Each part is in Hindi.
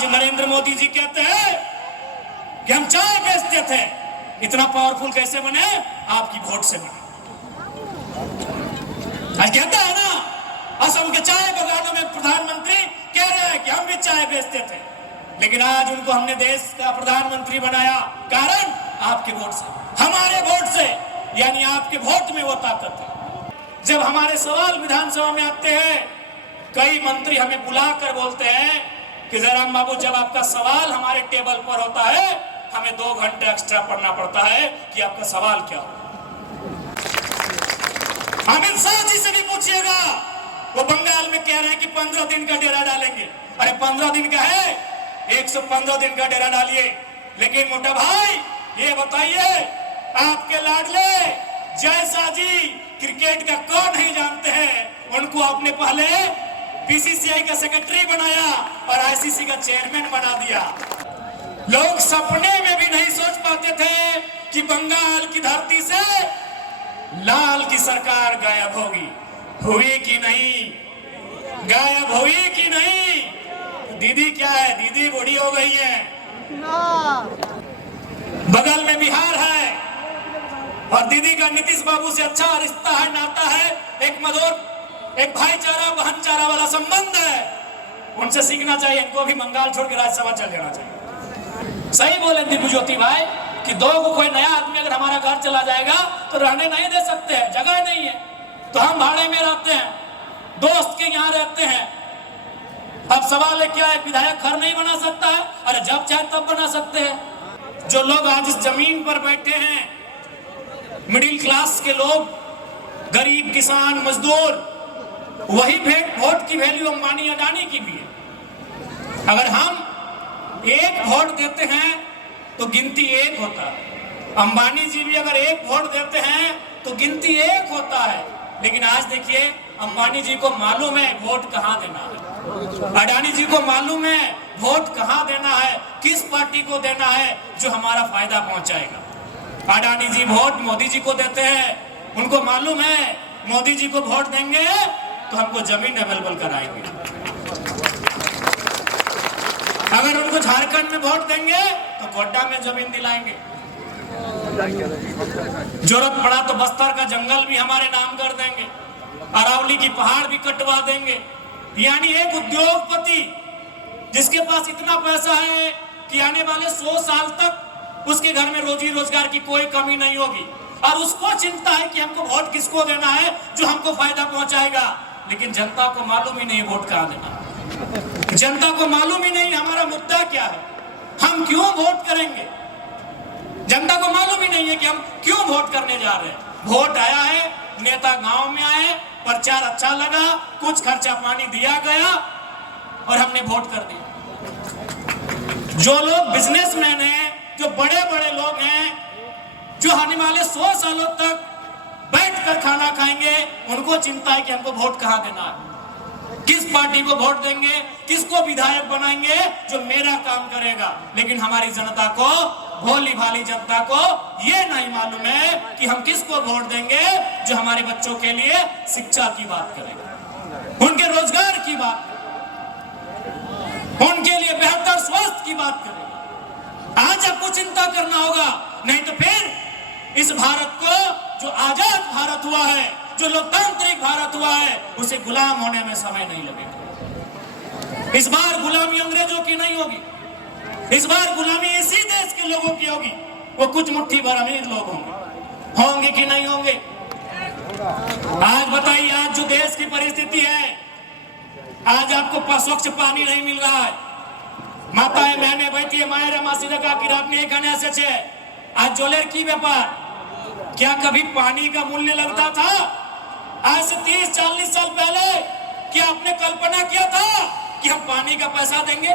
आज नरेंद्र मोदी जी कहते हैं कि हम चाय बेचते थे, इतना पावरफुल कैसे बने? आपकी वोट से बने। आज कहता है ना, असम के चाय बागानों में प्रधानमंत्री कह रहे हैं कि हम भी चाय बेचते थे, लेकिन आज उनको हमने देश का प्रधानमंत्री बनाया, कारण आपके वोट से, हमारे वोट से, यानी आपके वोट में वो ताकत है। जब हमारे सवाल विधानसभा में आते हैं, कई मंत्री हमें बुलाकर बोलते हैं कि जयराम बाबू, जब आपका सवाल हमारे टेबल पर होता है, हमें 2 घंटे एक्स्ट्रा पढ़ना पड़ता है कि आपका सवाल क्या हो। अमित शाह जी से भी पूछिएगा, वो बंगाल में कह रहे हैं कि 15 दिन का डेरा डालेंगे। अरे 15 दिन का है, 115 दिन का डेरा डालिए। लेकिन मोटा भाई, ये बताइए, आपके लाडले जय शाह जी क्रिकेट का कौन नहीं जानते हैं? उनको आपने पहले बीसीसीआई का सेक्रेटरी बनाया और आईसीसी का चेयरमैन बना दिया। लोग सपने में भी नहीं सोच पाते थे कि बंगाल की धरती से लाल की सरकार गायब होगी। हुई कि नहीं? गायब हुई कि नहीं? दीदी क्या है, दीदी बूढ़ी हो गई है। बगल में बिहार है और दीदी का नीतीश बाबू से अच्छा रिश्ता है, नाता है, एक मधुर, एक भाईचारा, बहनचारा वाला संबंध है। उनसे सीखना चाहिए, इनको भी बंगाल छोड़ के राज्यसभा चल जाना चाहिए। सही बोले दिव्य ज्योति भाई कि 2 को कोई नया आदमी अगर हमारा घर चला जाएगा तो रहने नहीं दे सकते हैं, जगह नहीं है, तो हम भाड़े में रहते हैं, दोस्त के यहाँ रहते हैं। अब सवाल है क्या है, विधायक घर नहीं बना सकता है? अरे जब चाहे तब बना सकते हैं। जो लोग आज इस जमीन पर बैठे हैं, मिडिल क्लास के लोग, गरीब किसान मजदूर, वही वोट की वैल्यू अंबानी अडानी की भी है। अगर हम 1 वोट देते हैं तो गिनती 1 होता है। अंबानी जी भी अगर 1 वोट देते हैं तो गिनती 1 होता है। लेकिन आज देखिए, अंबानी जी को मालूम है वोट कहां देना है, अडानी जी को मालूम है वोट कहां देना है, किस पार्टी को देना है जो हमारा फायदा पहुंचाएगा। अडानी जी वोट मोदी जी को देते हैं, उनको मालूम है मोदी जी को वोट देंगे तो हमको जमीन अवेलेबल कराएंगे। अगर उनको झारखंड में वोट देंगे तो गोड्डा में जमीन दिलाएंगे। जरूरत पड़ा तो बस्तर का जंगल भी हमारे नाम कर देंगे, अरावली की पहाड़ भी कटवा देंगे। यानी एक उद्योगपति जिसके पास इतना पैसा है कि आने वाले 100 साल तक उसके घर में रोजी रोजगार की कोई कमी नहीं होगी, और उसको चिंता है कि हमको वोट किसको देना है जो हमको फायदा पहुंचाएगा। लेकिन जनता को मालूम ही नहीं वोट कहां देना, जनता को मालूम ही नहीं हमारा मुद्दा क्या है, हम क्यों वोट करेंगे। जनता को मालूम ही नहीं है कि हम क्यों वोट करने जा रहे हैं। वोट आया है, नेता गांव में आए, प्रचार अच्छा लगा, कुछ खर्चा पानी दिया गया और हमने वोट कर दिया। जो लोग बिजनेसमैन हैं, जो बड़े बड़े लोग हैं, जो आने वाले 100 सालों तक बैठकर खाना खाएंगे, उनको चिंता है कि हमको वोट कहां देना है, किस पार्टी को वोट देंगे, किसको विधायक बनाएंगे जो मेरा काम करेगा। लेकिन हमारी जनता को, भोली भाली जनता को ये नहीं मालूम है कि हम किसको वोट देंगे जो हमारे बच्चों के लिए शिक्षा की बात करेगा, उनके रोजगार की बात, उनके लिए बेहतर स्वास्थ्य की बात करेगा। आज आपको चिंता करना होगा, नहीं तो फिर इस भारत को, जो आजाद भारत हुआ है, जो लोकतांत्रिक भारत हुआ है, उसे गुलाम होने में समय नहीं लगेगा। इस बार गुलामी अंग्रेजों की नहीं होगी, इस बार गुलामी इसी देश के लोगों की होगी। वो कुछ मुट्ठी भर अमीर लोग होंगे कि नहीं होंगे। आज बताइए, आज जो देश की परिस्थिति है, आज आपको स्वच्छ पानी नहीं मिल रहा है, माताएं बहनें बैठी है मायरा मासी लगा कि रात में खाने से आज जोलेर की व्यापार, क्या कभी पानी का मूल्य लगता था? आज से 30-40 साल पहले क्या आपने कल्पना किया था कि हम पानी का पैसा देंगे?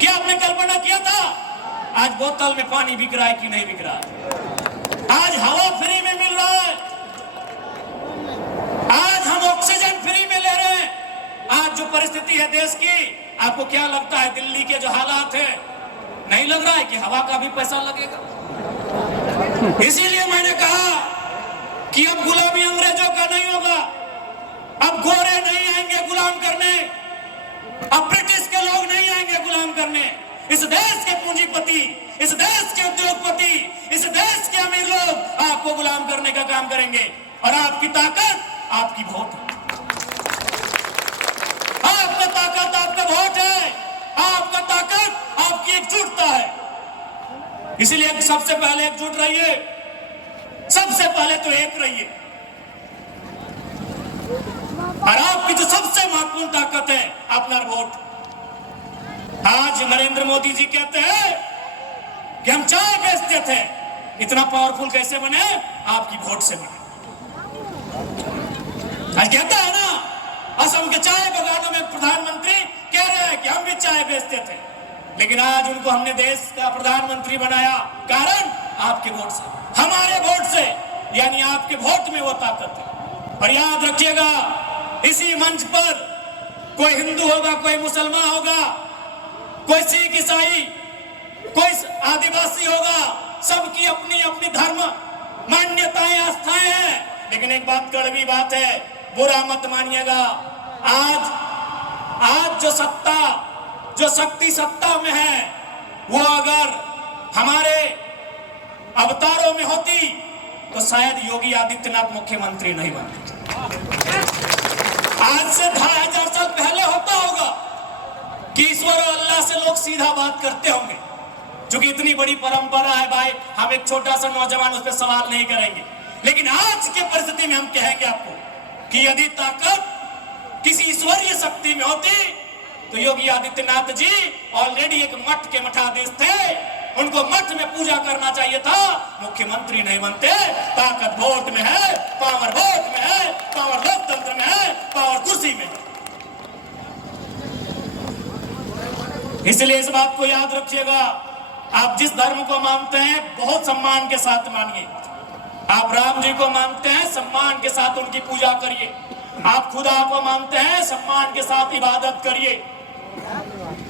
क्या आपने कल्पना किया था? आज बोतल में पानी बिक रहा है कि नहीं बिक रहा है? आज हवा फ्री में मिल रहा है, आज हम ऑक्सीजन फ्री में ले रहे हैं। आज जो परिस्थिति है देश की, आपको क्या लगता है दिल्ली के जो हालात है, नहीं लग रहा है कि हवा का भी पैसा लगेगा? इसीलिए मैंने कहा कि अब गुलामी अंग्रेजों का नहीं होगा, अब गोरे नहीं आएंगे गुलाम करने, अब ब्रिटिश के लोग नहीं आएंगे गुलाम करने, इस देश के पूंजीपति, इस देश के उद्योगपति, इस देश के अमीर लोग आपको गुलाम करने का काम करेंगे। और आपकी ताकत आपकी वोट है, आपका ताकत आपका वोट है, आपका ताकत आपकी एकजुटता है। इसलिए सबसे पहले एकजुट रहिए, सबसे पहले तो एक रहिए। और आपकी जो सबसे महत्वपूर्ण ताकत है अपना वोट। आज नरेंद्र मोदी जी कहते हैं कि हम चाय बेचते थे, इतना पावरफुल कैसे बने? आपकी वोट से बने। आज कहता है ना, असम के चाय बागानों में प्रधानमंत्री कह रहे हैं कि हम भी चाय बेचते थे, लेकिन आज उनको हमने देश का प्रधानमंत्री बनाया। कारण आपके वोट से, हमारे वोट से, यानी आपके वोट में वो ताकत है। और याद रखिएगा, इसी मंच पर कोई हिंदू होगा, कोई मुसलमान होगा, कोई सिख ईसाई, कोई आदिवासी होगा, सबकी अपनी अपनी धर्म मान्यताएं आस्थाएं हैं। लेकिन एक बात कड़वी बात है, बुरा मत मानिएगा, आज जो शक्ति सत्ता में है, वो अगर हमारे अवतारों में होती तो शायद योगी आदित्यनाथ मुख्यमंत्री नहीं बनते। आज से 2500 साल पहले होता होगा कि ईश्वर और अल्लाह से लोग सीधा बात करते होंगे। क्योंकि इतनी बड़ी परंपरा है भाई, हम एक छोटा सा नौजवान उस पर सवाल नहीं करेंगे। लेकिन आज के परिस्थिति में हम कहेंगे आपको कि यदि ताकत किसी ईश्वरीय शक्ति में होती तो योगी आदित्यनाथ जी ऑलरेडी एक मठ के मठाधीश थे, उनको मठ में पूजा करना चाहिए था, मुख्यमंत्री नहीं बनते। ताकत वोट में है, पावर वोट में है, पावर लोकतंत्र में है, पावर कुर्सी में है। इसलिए इस बात को याद रखिएगा, आप जिस धर्म को मानते हैं बहुत सम्मान के साथ मानिए। आप राम जी को मानते हैं, सम्मान के साथ उनकी पूजा करिए। आप खुदा को मानते हैं, सम्मान के साथ इबादत करिए।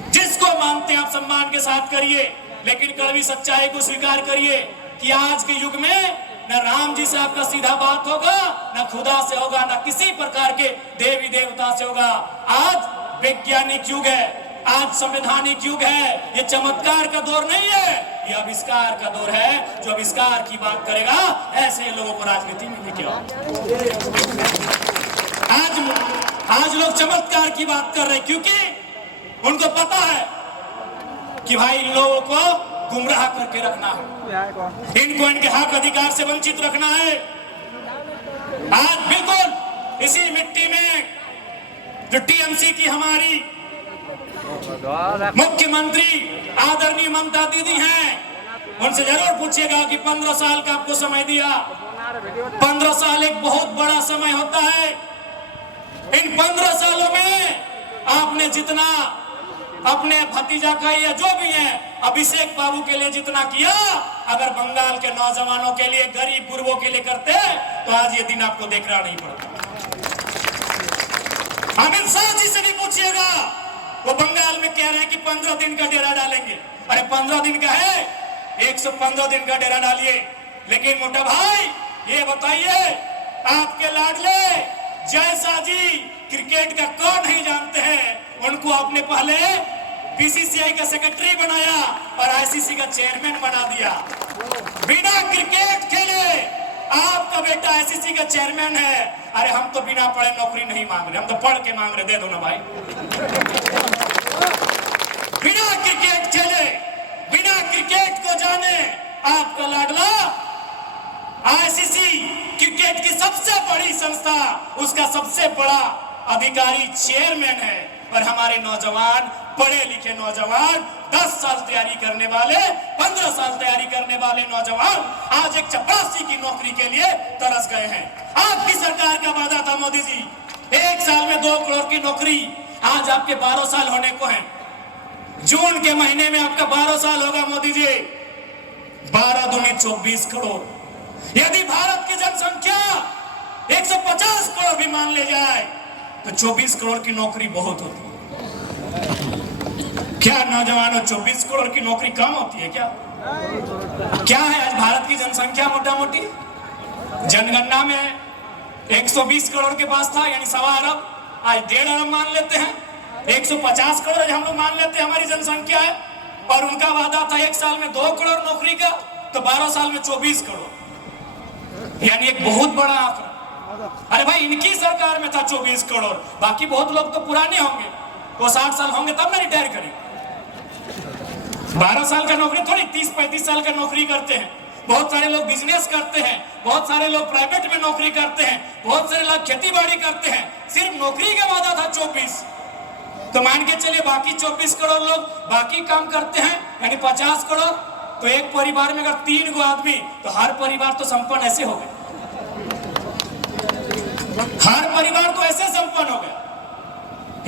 जिसको मानते हैं आप सम्मान के साथ करिए, लेकिन कड़वी सच्चाई को स्वीकार करिए कि आज के युग में न राम जी से आपका सीधा बात होगा, न खुदा से होगा, न किसी प्रकार के देवी देवता से होगा। आज वैज्ञानिक युग है, आज संवैधानिक युग है। ये चमत्कार का दौर नहीं है, ये आविष्कार का दौर है। जो आविष्कार की बात करेगा, ऐसे लोगों को राजनीति में लेके आओ। आज लोग चमत्कार की बात कर रहे हैं, क्योंकि उनको पता है कि भाई लोगों को गुमराह करके रखना है, इनको इनके हक अधिकार से वंचित रखना है। आज बिल्कुल इसी मिट्टी में जो टीएमसी की हमारी मुख्यमंत्री आदरणीय ममता दीदी हैं, उनसे जरूर पूछिएगा कि 15 साल का आपको समय दिया। 15 साल एक बहुत बड़ा समय होता है। इन 15 सालों में आपने जितना अपने भतीजा का या जो भी है अभिषेक बाबू के लिए जितना किया, अगर बंगाल के नौजवानों के लिए, गरीब गुरबों के लिए करते तो आज ये दिन आपको देखना नहीं पड़ता। अमित शाह जी से भी पूछिएगा, वो बंगाल में कह रहे हैं कि 15 दिन का डेरा डालेंगे। अरे 15 दिन का है, 115 दिन का डेरा डालिए। लेकिन मोटा भाई ये बताइए, आपके लाडले जयशाह जी क्रिकेट का कौन नहीं जानते हैं? उनको आपने पहले बीसीसीआई का सेक्रेटरी बनाया और आईसीसी का चेयरमैन बना दिया। बिना क्रिकेट खेले आपका बेटा आईसीसी का चेयरमैन है। अरे हम तो बिना पढ़े नौकरी नहीं मांग रहे, हम तो पढ़ के मांग रहे, दे दो ना भाई। बिना क्रिकेट खेले, बिना क्रिकेट को जाने आपका लाडला आईसीसी क्रिकेट की सबसे बड़ी संस्था, उसका सबसे बड़ा अधिकारी चेयरमैन है। और हमारे नौजवान, पढ़े लिखे नौजवान, 10 साल तैयारी करने वाले, 15 साल तैयारी करने वाले नौजवान आज एक चपरासी की नौकरी के लिए तरस गए हैं। आपकी सरकार का वादा था मोदी जी, 1 साल में 2 करोड़ की नौकरी। आज आपके 12 साल होने को हैं। जून के महीने में आपका 12 साल होगा मोदी जी। 12 दूनी 24 करोड़। यदि भारत की जनसंख्या 150 करोड़ भी मान ले जाए तो 24 करोड़ की नौकरी बहुत होती है। क्या नौजवानों, 24 करोड़ की नौकरी कम होती है क्या? क्या है आज भारत की जनसंख्या? मोटा मोटी जनगणना में 120 करोड़ के पास था, यानी 1.25 अरब, आज 1.5 अरब मान लेते हैं। 150 करोड़ हम लोग मान लेते हैं हमारी जनसंख्या है, और उनका वादा था 1 साल में 2 करोड़ नौकरी का, तो 12 साल में 24 करोड़, यानी एक बहुत बड़ा आंकड़ा। अरे भाई इनकी सरकार में था 24 करोड़, बाकी बहुत लोग तो पुराने होंगे, वो 60 साल होंगे तब ना रिटायर करेंगे। 12 साल का नौकरी थोड़ी, 30-35 साल का नौकरी करते हैं। बहुत सारे लोग बिजनेस करते हैं, बहुत सारे लोग प्राइवेट में नौकरी करते हैं, बहुत सारे लोग खेती बाड़ी करते हैं। सिर्फ नौकरी का वादा था 24, तो मान के चलिए बाकी 24 करोड़ लोग बाकी काम करते हैं, यानी 50 करोड़। तो एक परिवार में अगर 3 गो आदमी, तो हर परिवार तो संपन्न ऐसे हो गए, हर परिवार तो ऐसे संपन्न हो गया।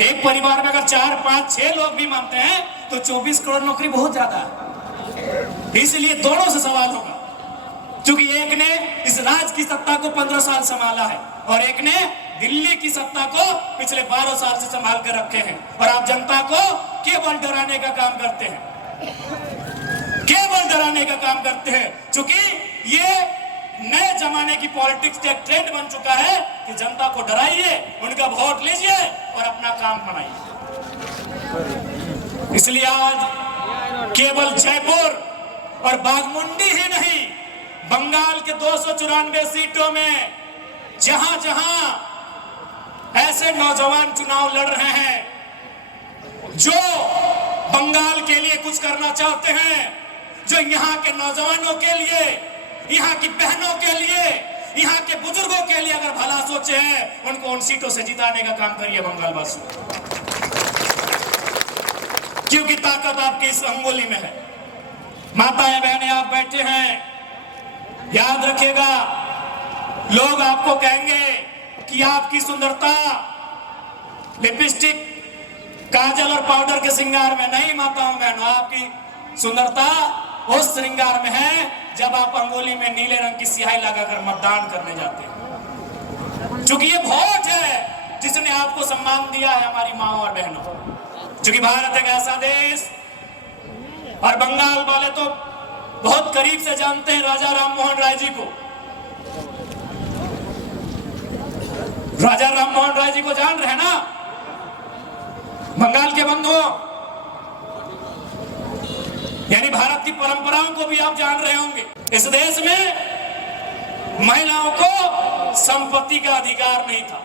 एक परिवार में अगर 4, 5, 6 लोग भी मानते हैं तो 24 करोड़ नौकरी बहुत ज्यादा है। इसलिए दोनों से सवाल होगा, क्योंकि एक ने इस राज्य की सत्ता को 15 साल संभाला है और एक ने दिल्ली की सत्ता को पिछले 12 साल से संभाल कर रखे हैं, और आप जनता को केवल डराने का काम करते हैं, केवल डराने का काम करते हैं। क्योंकि ये नए जमाने की पॉलिटिक्स का एक ट्रेंड बन चुका है कि जनता को डराइए, उनका वोट लीजिए और अपना काम बनाइए। इसलिए आज केवल जयपुर और बाघमुंडी ही नहीं, बंगाल के 294 सीटों में जहां जहां ऐसे नौजवान चुनाव लड़ रहे हैं जो बंगाल के लिए कुछ करना चाहते हैं, जो यहाँ के नौजवानों के लिए, यहाँ की बहनों के लिए, यहाँ के बुजुर्गों के लिए अगर भला सोचे हैं, उनको उन सीटों से जिताने का काम करिए बंगाल वासियों, क्योंकि ताकत आपकी इस अंगुली में है। माताएं बहनें आप बैठे हैं, याद रखिएगा, लोग आपको कहेंगे कि आपकी सुंदरता लिपस्टिक, काजल और पाउडर के श्रृंगार में नहीं माताओं बहनों, आपकी सुंदरता उस श्रृंगार में है जब आप अंगुली में नीले रंग की स्याही लगाकर मतदान करने जाते हैं। क्योंकि ये वोट है जिसने आपको सम्मान दिया है हमारी माओ और बहनों। क्योंकि भारत एक ऐसा देश, और बंगाल वाले तो बहुत करीब से जानते हैं राजा राम मोहन राय जी को। राजा राम मोहन राय जी को जान रहे हैं ना, बंगाल के बंधुओं, यानी भारत की परंपराओं को भी आप जान रहे होंगे। इस देश में महिलाओं को संपत्ति का अधिकार नहीं था,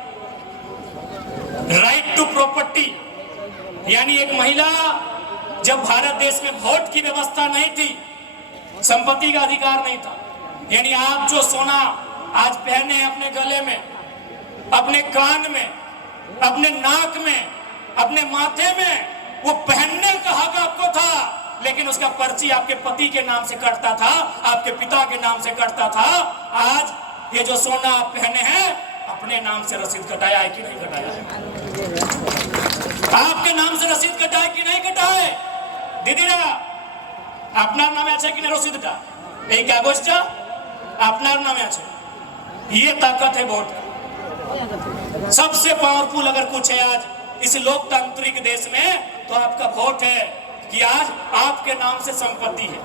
राइट टू प्रॉपर्टी, यानी एक महिला जब भारत देश में वोट की व्यवस्था नहीं थी, संपत्ति का अधिकार नहीं था। यानी आप जो सोना आज पहने अपने गले में, अपने कान में, अपने नाक में, अपने माथे में, वो पहनने का हक आपको था, लेकिन उसका पर्ची आपके पति के नाम से कटता था, आपके पिता के नाम से कटता था। आज ये जो सोना आप पहने हैं, अपने नाम से रसीद कटाया है कि नहीं कटाया है? आपके नाम से रसीद कटाए कि नहीं कटाए? दीदीरा আপনার নামে আছে কিনা রসিদটা, এই কাগজটা আপনার নামে আছে। ये ताकत है वोट। सबसे पावरफुल अगर कुछ है आज इस लोकतांत्रिक देश में, तो आपका वोट है कि आज आपके नाम से संपत्ति है।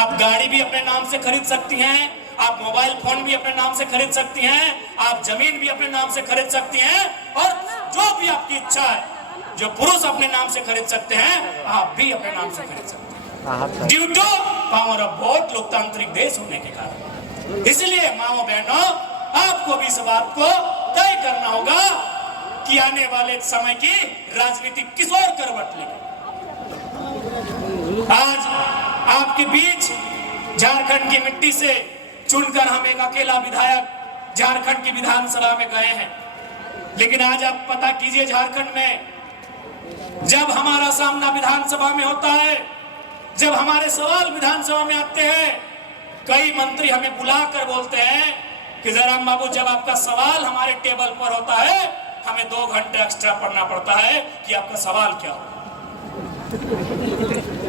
आप गाड़ी भी अपने नाम से खरीद सकती हैं, आप मोबाइल फोन भी अपने नाम से खरीद सकती हैं, आप जमीन भी अपने नाम से खरीद सकती हैं, और जो भी आपकी इच्छा है, जो पुरुष अपने नाम से खरीद सकते हैं, आप भी अपने नाम से खरीद सकते हैं, due to power of vote, लोकतांत्रिक देश होने के कारण। इसलिए माओ बहनों, आपको भी इस बात को तय करना होगा कि आने वाले समय की राजनीति किस ओर करवट लेगी। आज आपके बीच झारखंड की मिट्टी से चुनकर हम एक अकेला विधायक झारखंड की विधानसभा में गए हैं, लेकिन आज आप पता कीजिए, झारखंड में जब हमारा सामना विधानसभा में होता है, जब हमारे सवाल विधानसभा में आते हैं, कई मंत्री हमें बुलाकर बोलते हैं कि जयराम बाबू, जब आपका सवाल हमारे टेबल पर होता है, हमें 2 घंटे एक्स्ट्रा पढ़ना पड़ता है कि आपका सवाल क्या हो।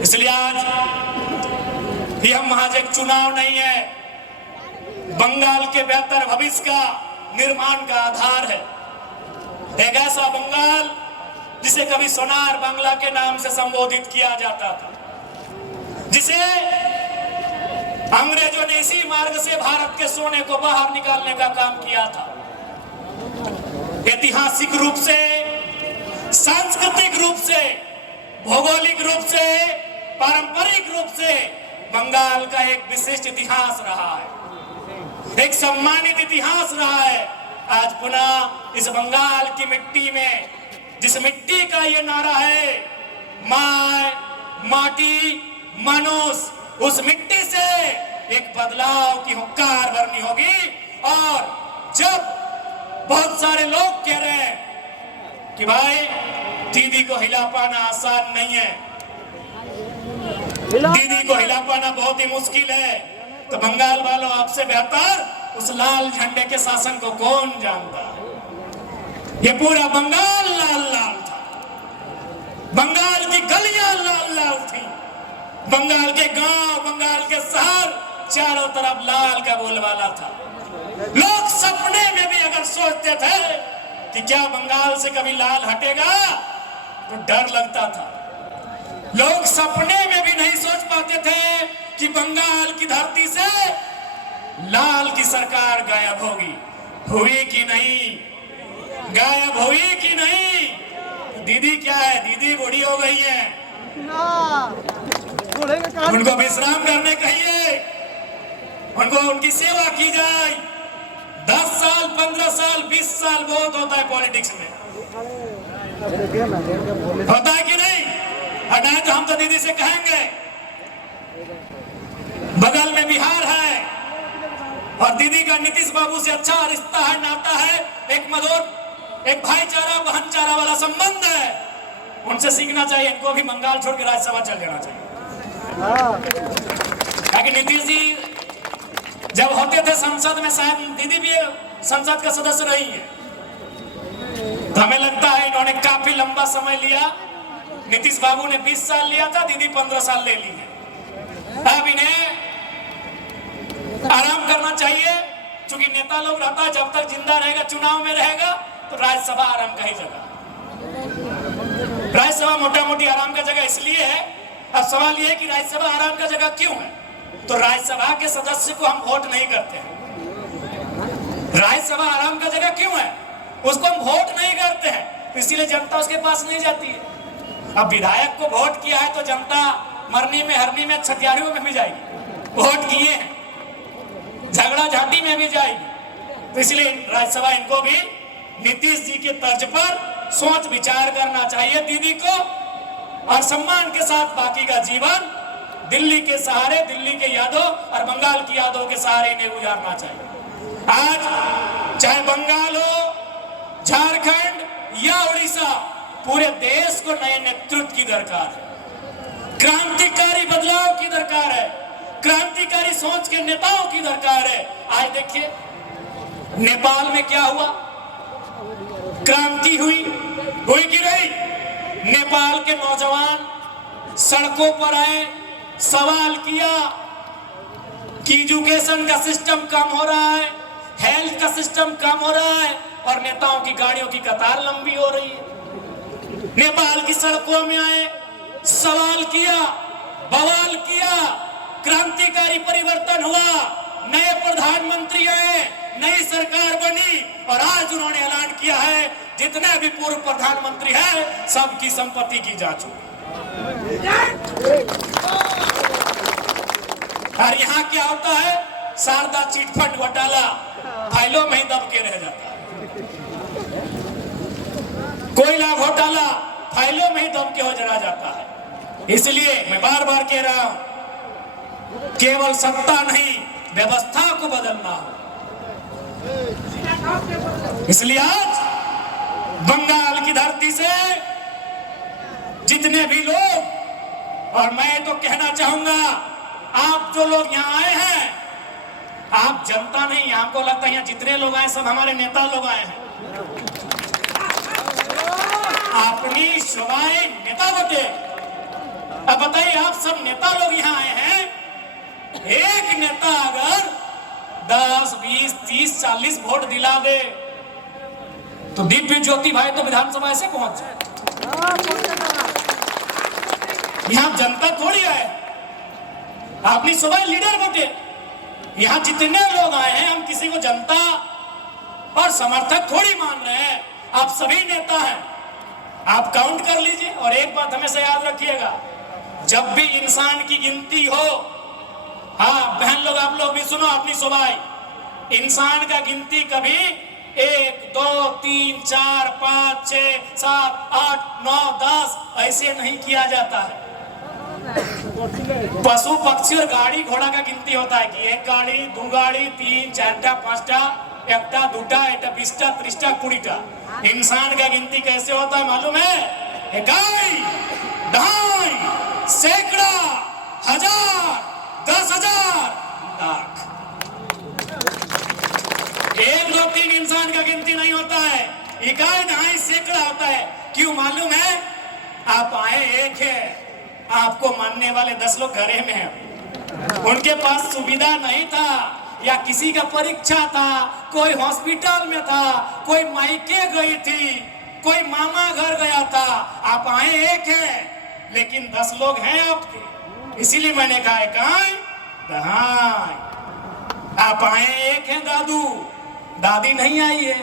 इसलिए आज ये हम महज एक चुनाव नहीं है, बंगाल के बेहतर भविष्य का निर्माण का आधार है। एक ऐसा बंगाल जिसे कभी सोनार बांग्ला के नाम से संबोधित किया जाता था, जिसे अंग्रेजों ने इसी मार्ग से भारत के सोने को बाहर निकालने का काम किया था। ऐतिहासिक रूप से सांस्कृतिक रूप से, भौगोलिक रूप से, पारंपरिक रूप से बंगाल का एक विशिष्ट इतिहास रहा है, एक सम्मानित इतिहास रहा है। आज पुनः इस बंगाल की मिट्टी में, जिस मिट्टी का ये नारा है, माय माटी मनुष्य, उस मिट्टी से एक बदलाव की हुंकार भरनी होगी। और जब बहुत सारे लोग कह रहे हैं कि भाई दीदी को हिला पाना आसान नहीं है, दीदी को हिला पाना बहुत ही मुश्किल है, तो बंगाल वालों आपसे बेहतर उस लाल झंडे के शासन को कौन जानता है? ये पूरा बंगाल लाल लाल था, बंगाल की गलियां लाल लाल थी, बंगाल के गांव, बंगाल के शहर चारों तरफ लाल का बोलबाला था। लोग सपने में भी अगर सोचते थे कि क्या बंगाल से कभी लाल हटेगा, तो डर लगता था। लोग सपने में भी नहीं सोच पाते थे कि बंगाल की धरती से लाल की सरकार गायब होगी। हुई कि नहीं? गायब हुई कि नहीं? दीदी क्या है, दीदी बूढ़ी हो गई है, उनको विश्राम करने कहिए, उनको उनकी सेवा की जाए। 10 साल, 15 साल, 20 साल बहुत होता है पॉलिटिक्स में, होता है कि नहीं? और नहीं तो हम तो दीदी से कहेंगे, बगल में बिहार है और दीदी का नीतीश बाबू से अच्छा रिश्ता है, नाता है, एक मधुर, एक भाईचारा, बहनचारा वाला संबंध है। उनसे सीखना चाहिए, इनको भी बंगाल छोड़ के राज्यसभा चल जाना चाहिए। ताकि नीतीश जी जब होते थे संसद में, शायद दीदी भी संसद का सदस्य रही है, तो हमें लगता है इन्होंने काफी लंबा समय लिया। नीतीश बाबू ने 20 साल लिया था, दीदी 15 साल ले ली है। अब इन्हें आराम करना चाहिए, क्योंकि नेता लोग रहता है जब तक जिंदा रहेगा, चुनाव में रहेगा, तो राज्यसभा आराम का ही जगह। राज्यसभा मोटा मोटी आराम का जगह इसलिए है। अब सवाल यह है कि राज्यसभा आराम का जगह क्यों है? तो राज्यसभा के सदस्य को हम वोट नहीं करते हैं। राज्यसभा आराम का जगह क्यों है? उसको हम वोट नहीं करते हैं, तो इसीलिए जनता उसके पास नहीं जाती है। अब विधायक को वोट किया है तो जनता मरनी में, हरनी में, छठियारियों में भी जाएगी, वोट किए हैं, झगड़ा झाटी में भी जाएगी। तो इसलिए राज्यसभा इनको भी नीतीश जी के तर्ज पर सोच विचार करना चाहिए दीदी को, और सम्मान के साथ बाकी का जीवन दिल्ली के सहारे, दिल्ली के यादों और बंगाल की यादों के सहारे इन्हें गुजारना चाहिए। आज चाहे बंगाल हो, झारखंड या उड़ीसा, पूरे देश को नए नेतृत्व की दरकार है, क्रांतिकारी बदलाव की दरकार है, क्रांतिकारी सोच के नेताओं की दरकार है। आज देखिए नेपाल में क्या हुआ, क्रांति हुई कि नहीं? नेपाल के नौजवान सड़कों पर आए, सवाल किया कि एजुकेशन का सिस्टम कम हो रहा है, हेल्थ का सिस्टम कम हो रहा है, और नेताओं की गाड़ियों की कतार लंबी हो रही है। नेपाल की सड़कों में आए, सवाल किया, बवाल किया, क्रांतिकारी परिवर्तन हुआ, नए प्रधानमंत्री आए, नई सरकार बनी, और आज उन्होंने ऐलान किया है जितने भी पूर्व प्रधानमंत्री हैं सबकी संपत्ति की जांच होगी। और यहाँ क्या होता है? शारदा चिटफंड घोटाला फाइलों में ही दब के रह जाता है, कोयला घोटाला फाइलों में ही दब के हो रह जाता है। इसलिए मैं बार बार कह रहा हूं, केवल सत्ता नहीं, व्यवस्था को बदलना हो। इसलिए आज बंगाल की धरती से जितने भी लोग, और मैं तो कहना चाहूंगा, आप जो लोग यहाँ आए हैं, आप जनता नहीं, आपको लगता है यहाँ जितने लोग आए सब हमारे नेता लोग आए हैं। अपनी सभाएं नेता बटे। अब बताइए, आप सब नेता लोग यहाँ आए हैं, एक नेता अगर 10, 20, 30, 40 वोट दिला दे तो दिव्य ज्योति भाई तो विधानसभा ऐसे पहुंच जाए। यहाँ जनता थोड़ी आए, अपनी सभा लीडर बटे। यहाँ जितने लोग आए हैं, हम किसी को जनता और समर्थक थोड़ी मान रहे हैं, आप सभी नेता हैं। आप काउंट कर लीजिए। और एक बात हमेशा याद रखिएगा, जब भी इंसान की गिनती हो, हाँ बहन लोग आप लोग भी सुनो अपनी सुबाई, इंसान का गिनती कभी 1 2 3 4 5 6 7 8 9 10 ऐसे नहीं किया जाता है। पशु पक्षी और गाड़ी घोड़ा का गिनती होता है कि 1 गाड़ी 2 गाड़ी 3 4 5 1 2 20 30 40। इंसान का गिनती कैसे होता है मालूम है? 1 2 सैकड़ा 1000 10,000 लाख। 1 2 3 इंसान का गिनती नहीं होता है, 1 2 सैकड़ा होता है। क्यों मालूम है? आप आए एक है, आपको मानने वाले 10 लोग घरे में हैं। उनके पास सुविधा नहीं था, या किसी का परीक्षा था, कोई हॉस्पिटल में था, कोई मायके गई थी, कोई मामा घर गया था। आप आए एक है, लेकिन 10 लोग हैं आपके। इसीलिए मैंने कहा कहाँ आप आए एक है, दादू दादी नहीं आई है।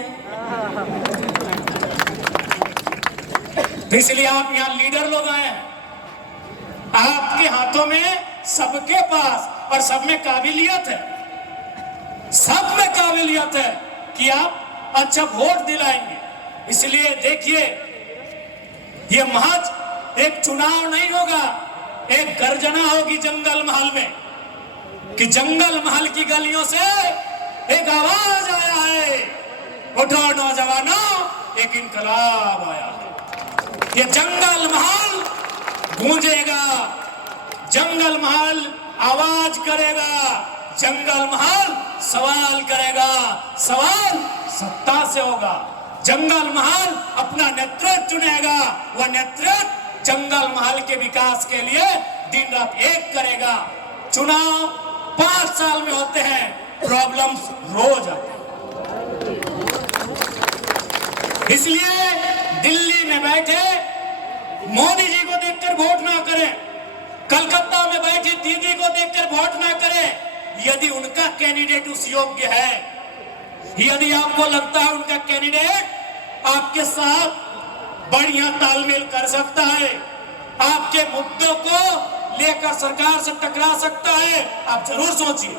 इसलिए आप यहाँ लीडर लोग आए हैं, आपके हाथों में, सबके पास, और सब में काबिलियत है, सब में काबिलियत है कि आप अच्छा वोट दिलाएंगे। इसलिए देखिए, ये महज एक चुनाव नहीं होगा, एक गर्जना होगी जंगल महल में, कि जंगल महल की गलियों से एक आवाज आया है, उठो नौजवानों, एक इनकलाब आया है। ये जंगल महल गूंजेगा, जंगल महल आवाज करेगा, जंगल महल सवाल करेगा, सवाल सत्ता से होगा। जंगल महल अपना नेतृत्व चुनेगा, वह नेतृत्व जंगल महल के विकास के लिए दिन रात एक करेगा। चुनाव 5 साल में होते हैं, प्रॉब्लम्स रोज आते हैं। इसलिए दिल्ली में बैठे मोदी जी को देखकर वोट ना करें, कलकत्ता में बैठी दीदी को देखकर वोट ना करें। यदि उनका कैंडिडेट उस योग्य है, यदि आपको लगता है उनका कैंडिडेट आपके साथ बढ़िया तालमेल कर सकता है, आपके मुद्दों को लेकर सरकार से टकरा सकता है, आप जरूर सोचिए।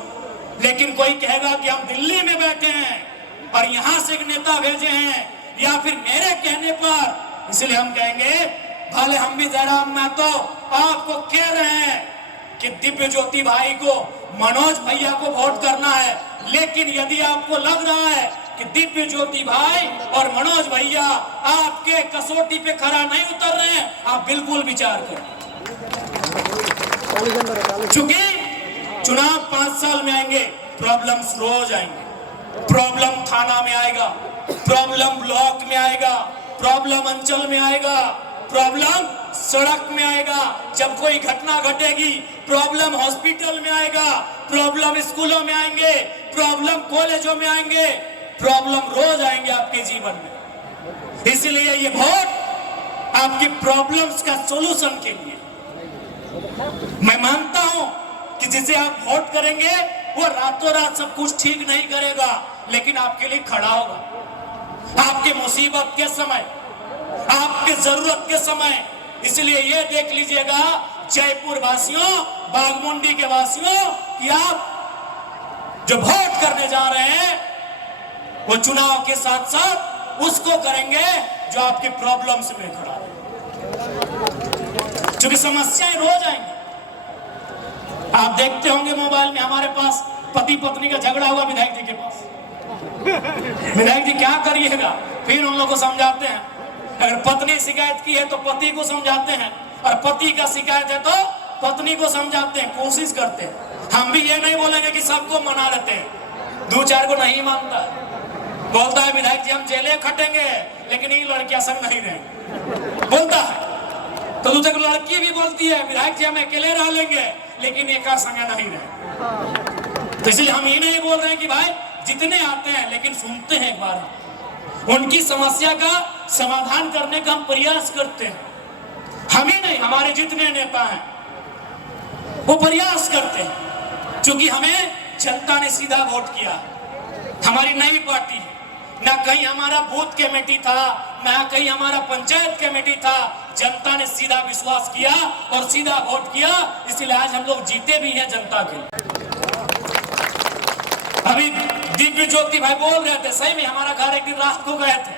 लेकिन कोई कहेगा कि हम दिल्ली में बैठे हैं और यहां से एक नेता भेजे हैं, या फिर मेरे कहने पर, इसलिए हम कहेंगे भले हम भी जयराम महतो आपको कह रहे हैं कि दिव्य ज्योति भाई को, मनोज भैया को वोट करना है, लेकिन यदि आपको लग रहा है कि दिव्य ज्योति भाई और मनोज भैया आपके कसौटी पे खरा नहीं उतर रहे हैं, आप बिल्कुल विचार करें। चूंकि चुनाव 5 साल में आएंगे, प्रॉब्लम्स रोज आएंगे। प्रॉब्लम थाना में आएगा, प्रॉब्लम ब्लॉक में आएगा, प्रॉब्लम अंचल में आएगा, प्रॉब्लम सड़क में आएगा। जब कोई घटना घटेगी, प्रॉब्लम हॉस्पिटल में आएगा, प्रॉब्लम स्कूलों में आएंगे, प्रॉब्लम कॉलेजों में आएंगे, प्रॉब्लम रोज आएंगे आपके जीवन में। इसलिए ये वोट आपकी प्रॉब्लम्स का सॉल्यूशन के लिए। मैं मानता हूं कि जिसे आप वोट करेंगे वो रातों रात सब कुछ ठीक नहीं करेगा, लेकिन आपके लिए खड़ा होगा आपके मुसीबत के समय, आपके जरूरत के समय। इसलिए ये देख लीजिएगा जयपुर वासियों, बागमुंडी के वासियों, कि आप जो वोट करने जा रहे हैं वो चुनाव के साथ साथ उसको करेंगे जो आपके प्रॉब्लम्स में खड़ा है, क्योंकि समस्याएं रोज आएंगी। आप देखते होंगे मोबाइल में, हमारे पास पति पत्नी का झगड़ा हुआ विधायक जी के पास, विधायक जी क्या करिएगा, फिर उन लोगों को समझाते हैं। अगर पत्नी शिकायत की है तो पति को समझाते हैं, और पति का शिकायत है तो पत्नी को समझाते हैं, कोशिश करते हैं। हम भी ये नहीं बोलेंगे कि सबको मना लेते हैं, 2-4 को नहीं मानता, बोलता है विधायक जी हम जेले खटेंगे लेकिन ये लड़कियां संग नहीं रहेंगे, बोलता है। तो दूसरे को लड़की भी बोलती है विधायक जी हम अकेले रह लेंगे लेकिन एक संग नहीं रहे। तो इसलिए हम ये नहीं बोल रहे हैं कि भाई जितने आते हैं, लेकिन सुनते हैं एक बार, उनकी समस्या का समाधान करने का हम प्रयास करते हैं। हम ही नहीं, हमारे जितने नेता हैं वो प्रयास करते हैं, क्योंकि हमें जनता ने सीधा वोट किया, हमारी नई पार्टी है, ना कहीं हमारा बूथ कमेटी था, ना कहीं हमारा पंचायत कमेटी था। जनता ने सीधा विश्वास किया और सीधा वोट किया, इसलिए आज हम लोग जीते भी हैं जनता के लिए। अभी दिव्य ज्योति भाई बोल रहे थे, सही में हमारा घर एक दिन रात को गए थे,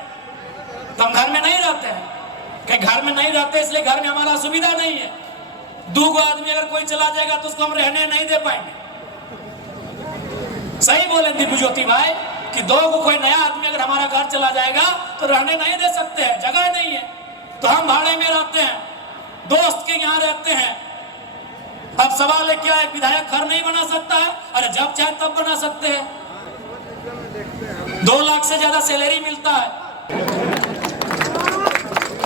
तो हम घर में नहीं रहते हैं, कि घर में नहीं रहते इसलिए घर में हमारा सुविधा नहीं है। 2 आदमी अगर कोई चला जाएगा तो उसको हम रहने नहीं दे पाएंगे। सही बोले दिव्य ज्योति भाई कि 2 को कोई नया आदमी अगर हमारा घर चला जाएगा तो रहने नहीं दे सकते हैं, जगह नहीं है, तो हम भाड़े में रहते हैं, दोस्त के यहाँ रहते हैं। अब सवाल है क्या, एक विधायक घर नहीं बना सकता है? अरे जब चाहे तब बना सकते हैं। 2 लाख से ज्यादा सैलरी मिलता है।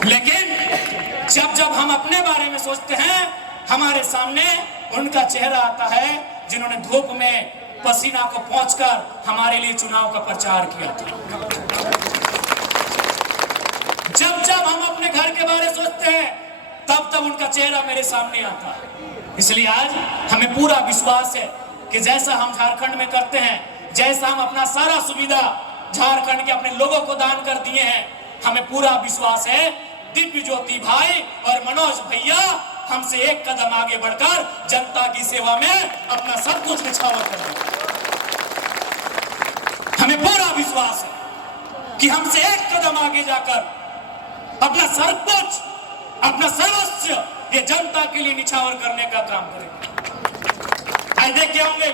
लेकिन जब हम अपने बारे में सोचते हैं, हमारे सामने उनका चेहरा आता है जिन्होंने धूप में पसीना को पोंछकर हमारे लिए चुनाव का प्रचार किया था। जब हम अपने घर के बारे में सोचते हैं, तब उनका चेहरा मेरे सामने आता है। इसलिए आज हमें पूरा विश्वास है कि जैसा हम झारखंड में करते हैं, जैसा हम अपना सारा सुविधा झारखंड के अपने लोगों को दान कर दिए हैं, हमें पूरा विश्वास है दिव्य ज्योति भाई और मनोज भैया हमसे एक कदम आगे बढ़कर जनता की सेवा में अपना सब कुछ निछावर करेंगे। हमें पूरा विश्वास है कि हमसे एक कदम आगे जाकर अपना सब कुछ, अपना सर्वस्व ये जनता के लिए निछावर करने का काम करेंगे। आज देखे होंगे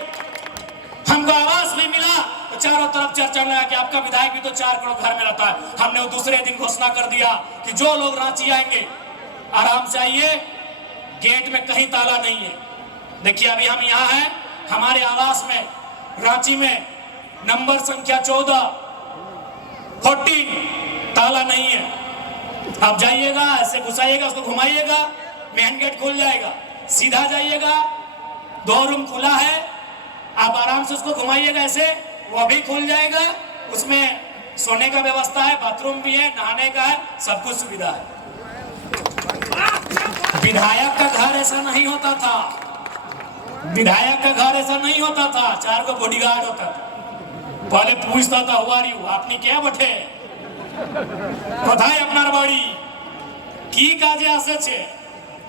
हमको आवास भी मिला तो चारों तरफ चर्चा लगा कि आपका विधायक भी तो 4 करोड़ घर में रहता है। हमने वो दूसरे दिन घोषणा कर दिया कि जो लोग रांची आएंगे आराम से आइए, गेट में कहीं ताला नहीं है। देखिए अभी हम यहाँ हैं, हमारे आवास में रांची में नंबर संख्या 14 ताला नहीं है। आप जाइएगा, ऐसे घुसाइएगा, उसको घुमाइएगा, मेन गेट खुल जाएगा, सीधा जाइएगा, 2 रूम खुला है, आप आराम से उसको घुमाइएगा, ऐसे वो भी खुल जाएगा। उसमें सोने का व्यवस्था है, बाथरूम भी है, नहाने का है, सब कुछ सुविधा है। विधायक का घर ऐसा नहीं होता था, विधायक का घर ऐसा नहीं होता था। 4 को बॉडीगार्ड होता था, पहले पूछता था हुआ रही आपने क्या बटे कोথায় আপনার বাড়ি, की काज आसे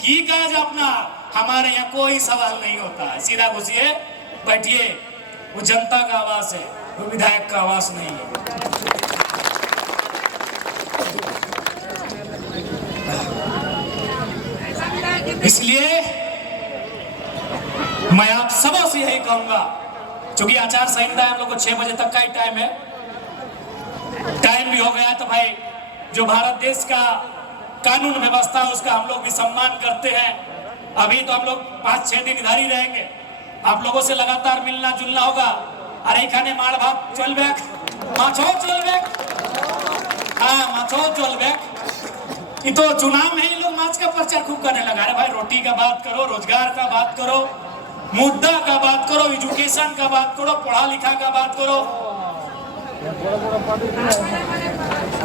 की काज अपना। हमारे यहाँ कोई सवाल नहीं होता है, सीधा घुसिए, बैठिए। वो जनता का आवास है, वो विधायक का आवास नहीं है। इसलिए मैं आप सबों से यही कहूंगा, क्योंकि आचार संहिता हम लोग को 6 बजे तक का ही टाइम है, टाइम भी हो गया, तो भाई जो भारत देश का कानून व्यवस्था है उसका हम लोग भी सम्मान करते हैं। अभी तो हम लोग 5-6 दिन इधर ही रहेंगे, आप लोगों से लगातार मिलना जुलना होगा। अरे खाने मार भात चलबे, माछो चलबे, हाँ माछो चलबे। ये तो चुनाव में ही लोग माछ का प्रचार खूब करने लगा। अरे भाई रोटी का बात करो, रोजगार का बात करो, मुद्दा का बात करो, एजुकेशन का बात करो, पढ़ा लिखा का बात करो।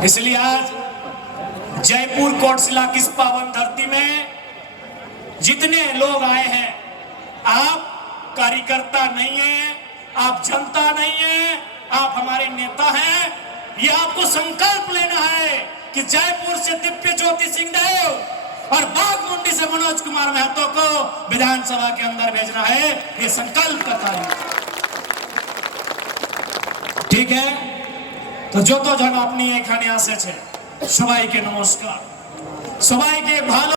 इसलिए आज जयपुर कोटशिला की इस पावन धरती में जितने लोग आए हैं, आप कार्यकर्ता नहीं है, आप जनता नहीं है, आप हमारे नेता हैं। ये आपको संकल्प लेना है कि जयपुर से दिव्य ज्योति सिंहदेव और बाघमुंडी से मनोज कुमार महतो को विधानसभा के अंदर भेजना है। ये संकल्प का कार्य, ठीक है। तो जो तो जन अपनी एखाने आसे छे, सबाई के नमस्कार, सबाई के भालो।